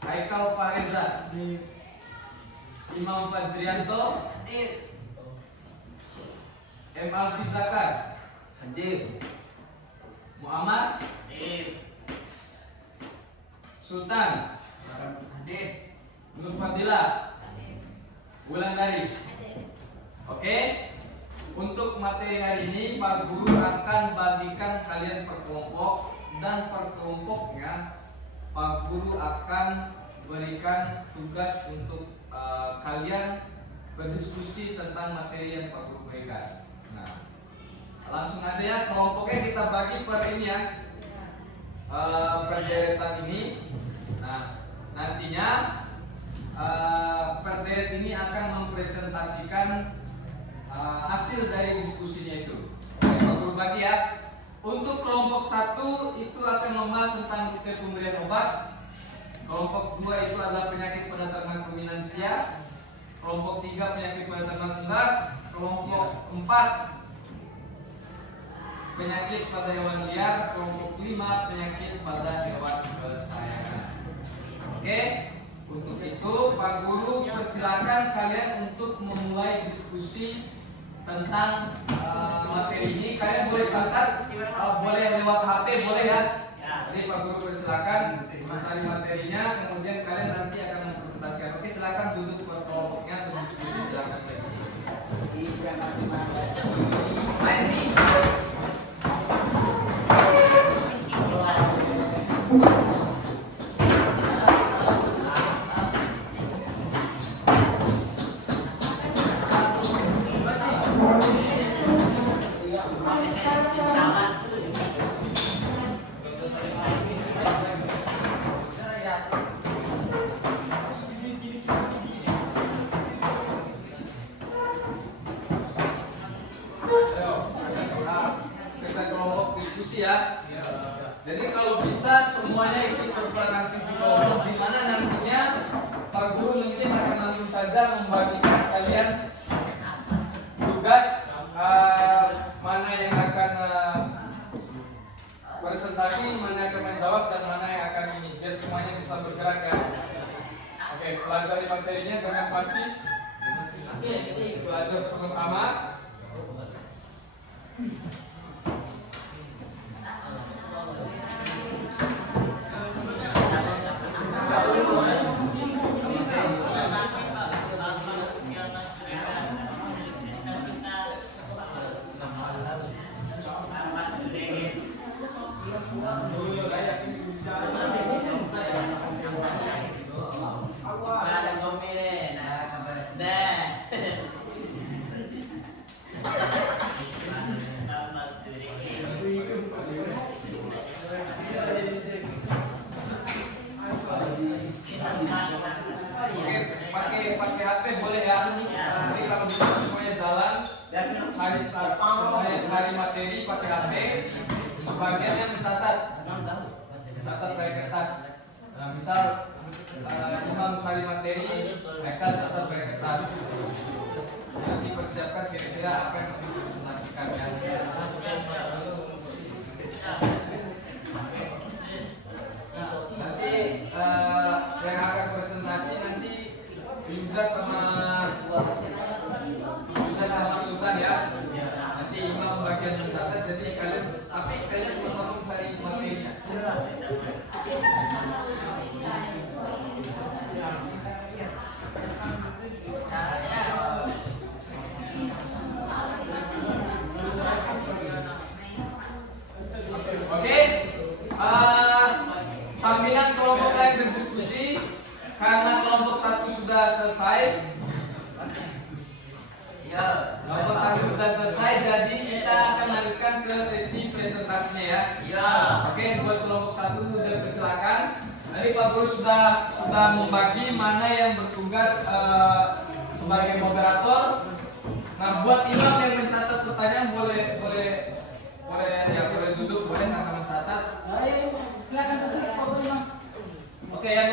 Haikal Fareza. Imam Fajrianto. M. Alfi Zakar. Hadir. Muhammad. Sultan. Hadir. Nur Fadila. Wulandari. Oke. Untuk materi hari ini Pak Guru akan bagikan kalian per kelompok, dan per kelompoknya Pak Guru akan berikan tugas untuk kalian berdiskusi tentang materi yang Pak Guru berikan. Nah, langsung aja ya, kelompoknya kita bagi per ini ya, per deretan ini. Nah, nantinya per deret ini akan mempresentasikan hasil dari diskusinya itu. Pak Guru bagi ya. Untuk kelompok 1 itu akan membahas tentang pemberian obat. Kelompok 2 itu adalah penyakit pada ternak ruminansia. Kelompok 3 penyakit pada ternak unggas. Kelompok 4 penyakit pada hewan liar. Kelompok 5 penyakit pada hewan kesayangan. Oke. Untuk itu Pak Guru persilakan kalian untuk memulai diskusi tentang materi ini. Kalian boleh catat, boleh lewat HP, boleh ya. Jadi Pak Guru persilakan mencari materinya, kemudian kalian nanti akan mempresentasikan. Oke, silakan duduk buat kelompoknya berdiskusi, silakan lagi. Ya. Jadi kalau bisa semuanya ikut berperan aktif di kelompok, di mana nantinya Pak Guru mungkin akan langsung saja membagikan kalian tugas mana yang akan presentasi, mana yang akan menjawab, dan mana yang akan ini, biar semuanya bisa bergerak ya. Oke, pelajari materinya jangan pasif. Belajar sama-sama. Pakai HP boleh ya. Nanti kalau bisa semuanya jalan, cari materi pakai HP. Sebagian yang mencatat pakai kertas. Nah, misal Imam cari materi, mereka catat pakai kertas. Nanti persiapkan kira-kira apa yang akan dipresentasikan ya. Nanti yang akan presentasi nanti Yuda sama Sultan ya. Nanti Imam bagian mencatat, jadi kalian sama-sama mencari materinya. Oke. Sambilan kelompok lain berdiskusi. Karena kelompok 1 sudah selesai, kelompok 1 sudah selesai, jadi kita akan lanjutkan ke sesi presentasinya ya. Oke, buat kelompok 1 sudah persilakan. Tadi Pak Guru sudah membagi mana yang bertugas sebagai moderator. Nah, buat Imam yang mencatat pertanyaan boleh duduk, boleh nggak mencatat. Silakan tutup foto Imam. Oke, yang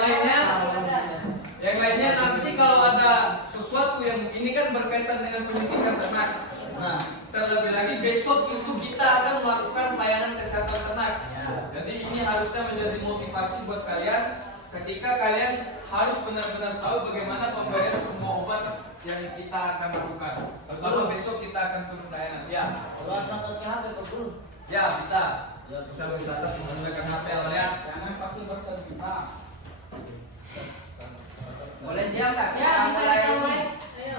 lainnya nanti kalau ada sesuatu yang ini kan berkaitan dengan penyuntikan ternak. Nah, terlebih lagi besok itu kita akan melakukan pelayanan kesehatan ternak. Jadi ini harusnya menjadi motivasi buat kalian ketika kalian harus benar-benar tahu bagaimana pemberian semua obat yang kita akan lakukan. Terutama besok kita akan turun layanan. Ya. Kalau catatnya HP betul. Ya bisa. Ya, Bisa mencatat menggunakan HP ya. Jangan pakai bersertifikat. Boleh diam nggak? Ya, bisa dimulai. Ayo.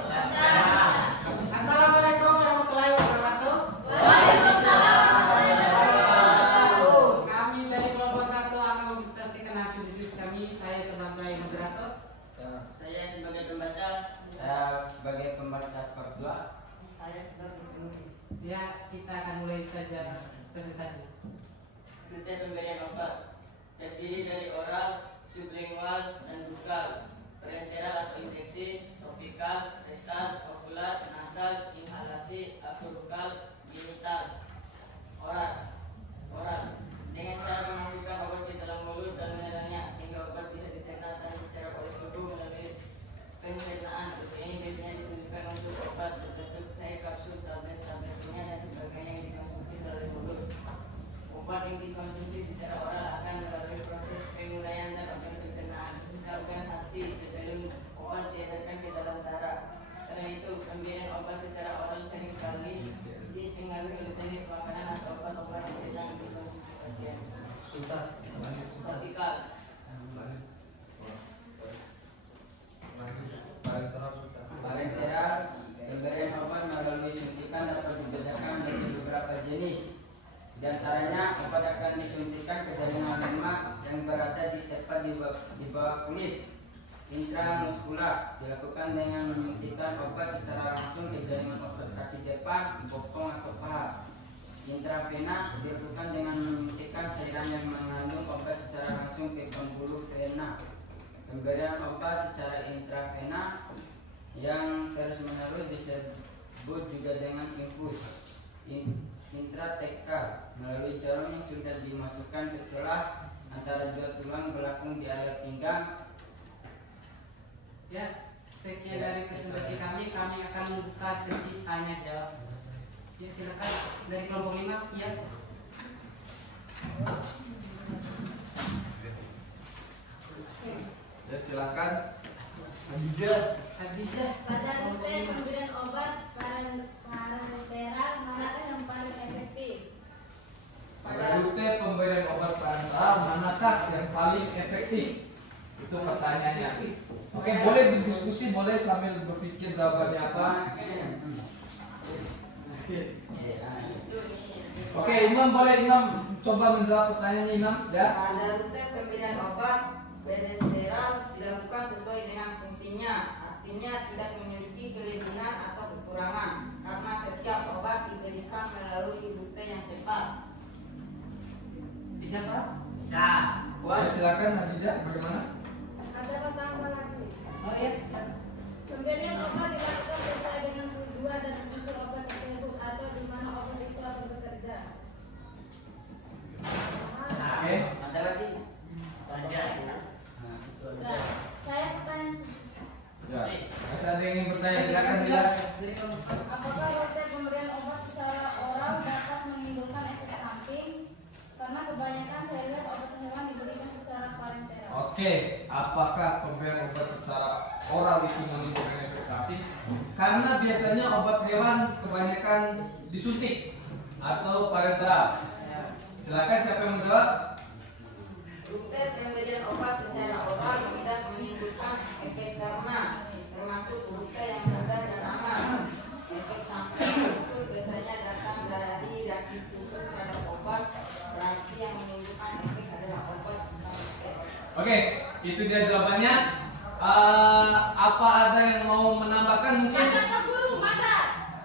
Assalamualaikum warahmatullahi wabarakatuh. Waalaikumsalam warahmatullahi wabarakatuh. Kami dari kelompok 1 akan mempresentasikan hasil diskusi kami. Saya sebagai moderator. Ya. Saya sebagai pembaca. Saya sebagai pembaca part 2. Saya sebagai pemimpin. Ya, kita akan mulai saja presentasi. Rute pemberian obat terdiri dari oral, sublingual, dan bukal, parenteral atau injeksi, topikal, rektal, okular, nasal, inhalasi, abdominal, genital. Oral dengan cara memasukkan obat ke dalam mulut dan menelannya sehingga obat bisa dicerna dan diserap oleh tubuh melalui pencernaan. Rute ini biasanya ditujukan untuk obat berbentuk cair, kapsul, tablet, tabletnya dan sebagainya yang dikonsumsi melalui mulut. Obat yang dikonsumsi secara oral akan melalui proses penguraian dan organ pencernaan hingga organ hati sebelum obat diedarkan ke dalam darah. Karena itu, pemberian obat secara oral seringkali dipengaruhi oleh jenis makanan atau obat-obat yang sedang dikonsumsi pasien. Topikal. Parenteral, pemberian obat melalui suntikan dapat dibedakan menjadi beberapa jenis. Di antaranya obat akan disuntikan ke jaringan lemak yang berada di tepat di bawah kulit. Intramuskular dilakukan dengan menyuntikkan obat secara langsung ke jaringan otot kaki depan, bokong atau paha. Intravena dilakukan dengan menyuntikkan cairan yang mengandung obat secara langsung ke pembuluh vena. Pemberian obat secara intravena yang terus-menerus disebut juga dengan infus. Intratekal melalui jarum yang sudah dimasukkan ke celah antara dua tulang belakang di alat pinggang. Ya, sekian dari presentasi kami. Kami akan membuka sesi tanya jawab. Ya, silakan dari kelompok 5. Iya. Ya silakan. Hadijah. Pada rute pemberian obat parenteral manakah yang paling efektif? Pada rute pemberian obat parenteral manakah yang paling efektif? Itu pertanyaannya. Oke, boleh berdiskusi, boleh sambil berpikir jawabannya apa. Oke, Imam boleh Imam coba menjawab pertanyaannya Imam ya. Pada rute pemberian obat parenteral dilakukan sesuai dengan fungsinya, artinya tidak memiliki kelebihan atau kekurangan karena setiap obat diberikan melalui rute yang tepat. Bisa Pak? Bisa. Ya, silakan Hadijah, bagaimana? Ada pertanyaan lagi. Oh iya, bisa. Pemberian obat dilakukan sesuai dengan tujuan dan fungsi obat tersebut atau di mana obat itu akan bekerja. Oke. Ada lagi? Saja. Nah, saya bertanya, Ya. Masih ada yang ingin bertanya, silakan Hadijah. Dari kelompok apakah rute pemberian obat secara oral dapat menimbulkan efek samping? Karena kebanyakan saya lihat obat hewan diberikan secara parenteral. Oke, apakah pemberian obat secara oral itu menimbulkan efek samping? Karena biasanya obat hewan kebanyakan disuntik atau parenteral. Silakan siapa yang menjawab? Rute pemberian obat secara oral tidak menimbulkan efek karena termasuk rute yang mudah dan aman. Efek samping muncul biasanya datang dari reaksi tubuh terhadap obat, berarti yang menimbulkan efek adalah obat bukan rute. Oke, itu dia jawabannya. Apa ada yang mau menambahkan mungkin? Mas Guru, mana?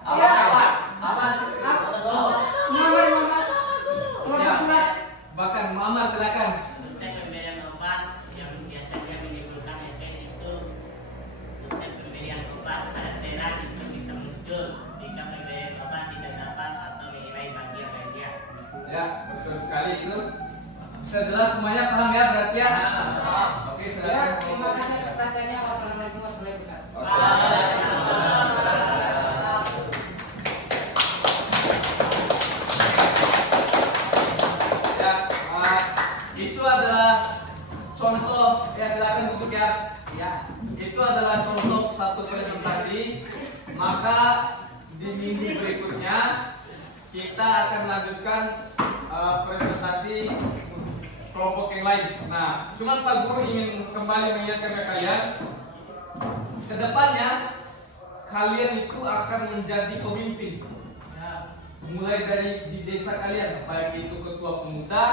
Apa? Muhammad Muhammad. Ya, bahkan Mama silakan. Rute pemberian obat yang biasanya menimbulkan efek itu rute pemberian obat parenteral itu bisa muncul jika pemberian obat tidak dapat atau menghilai bagian-bagian. Ya, betul sekali itu. Bisa jelas semuanya paham ya berarti ya? Oke, Ya, silakan. terima kasih atas perhatiannya. Wassalamualaikum warahmatullahi wabarakatuh. Ya, itu adalah contoh siap? Ya. Itu adalah contoh satu presentasi. Maka di minggu berikutnya kita akan melanjutkan presentasi kelompok yang lain. Nah, cuman Pak Guru ingin kembali mengingatkan ke kalian, kedepannya kalian itu akan menjadi pemimpin. Mulai dari di desa kalian, baik itu ketua pemuda,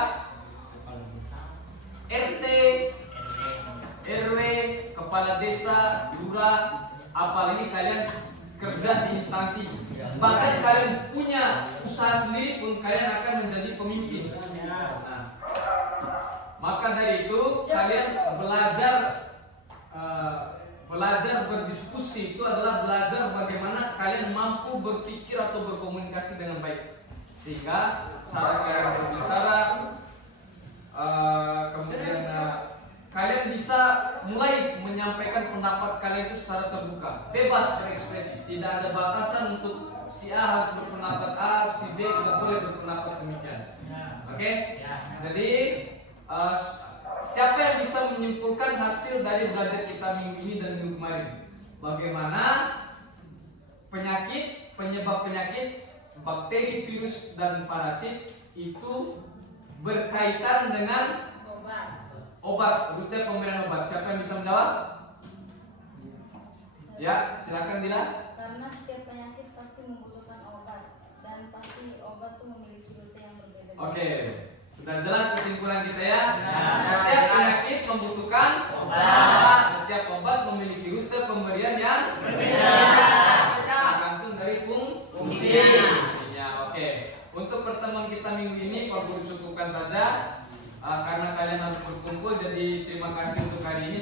RT, RW, kepala desa, lurah, apalagi kalian kerja di instansi. Bahkan kalian punya usaha sendiri pun kalian akan menjadi pemimpin. Nah, maka dari itu kalian belajar berdiskusi itu adalah belajar bagaimana kalian mampu berpikir atau berkomunikasi dengan baik, sehingga cara kalian berbicara, kemudian kalian bisa mulai menyampaikan pendapat kalian itu secara terbuka, bebas berekspresi, tidak ada batasan untuk si A harus berpendapat A, si B tidak boleh berpendapat demikian. Oke? Jadi siapa yang bisa menyimpulkan hasil dari belajar kita minggu ini dan minggu kemarin? Bagaimana penyebab penyakit, bakteri, virus, dan parasit itu berkaitan dengan obat, rute pemberian obat. Siapa yang bisa menjawab? Ya, silakan Dila. Karena setiap penyakit pasti membutuhkan obat dan pasti obat itu memiliki rute yang berbeda. Oke, sudah jelas kesimpulan kita ya. Setiap penyakit membutuhkan obat. Setiap obat memiliki rute pemberian yang berbeda, tergantung dari fungsinya. Oke, untuk pertemuan kita minggu ini Pak Guru cukupkan saja. Karena kalian harus berkumpul, jadi terima kasih untuk hari ini.